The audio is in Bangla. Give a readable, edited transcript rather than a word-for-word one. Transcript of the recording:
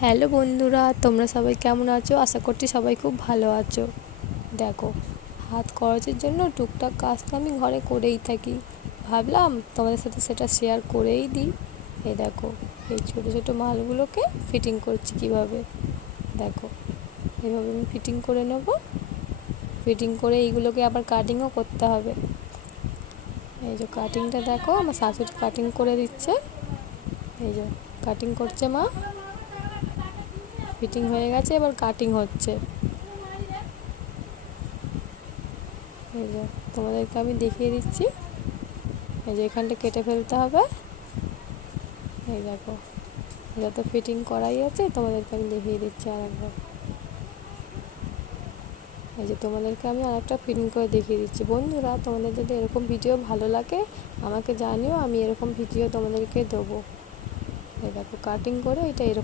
হ্যালো বন্ধুরা, তোমরা সবাই কেমন আছো? আশা করছি সবাই খুব ভালো আছো। দেখো, হাত খরচের জন্য টুকটাক কাজ তো আমি ঘরে করেই থাকি। ভাবলাম তোমাদের সাথে সেটা শেয়ার করেই দিই। এই দেখো, এই ছোটো ছোটো মালগুলোকে ফিটিং করছি কিভাবে। দেখো, এভাবে আমি ফিটিং করে নেব। ফিটিং করে এইগুলোকে আবার কাটিংও করতে হবে। এই যে কাটিংটা দেখো, আমার শাশুড়ি কাটিং করে দিচ্ছে। এই যে কাটিং করছে মা। ফিটিং হয়ে গেছে, এবার কাটিং হচ্ছে। এই যে তোমাদেরকে আমি দেখিয়ে দিচ্ছি। এই যে এখানটা কেটে ফেলতে হবে। এই দেখো, যত ফিটিং করাই আছে তোমাদেরকে আমি দেখিয়ে দিচ্ছি আরেকবার। এই যে তোমাদেরকে আমি আরেকটা ফিটিং করে দেখিয়ে দিচ্ছি। বন্ধুরা, তোমাদের যদি এরকম ভিডিও ভালো লাগে আমাকে জানিও, আমি এরকম ভিডিও তোমাদেরকে দেবো। এই দেখো, কাটিং করে এটা এরকম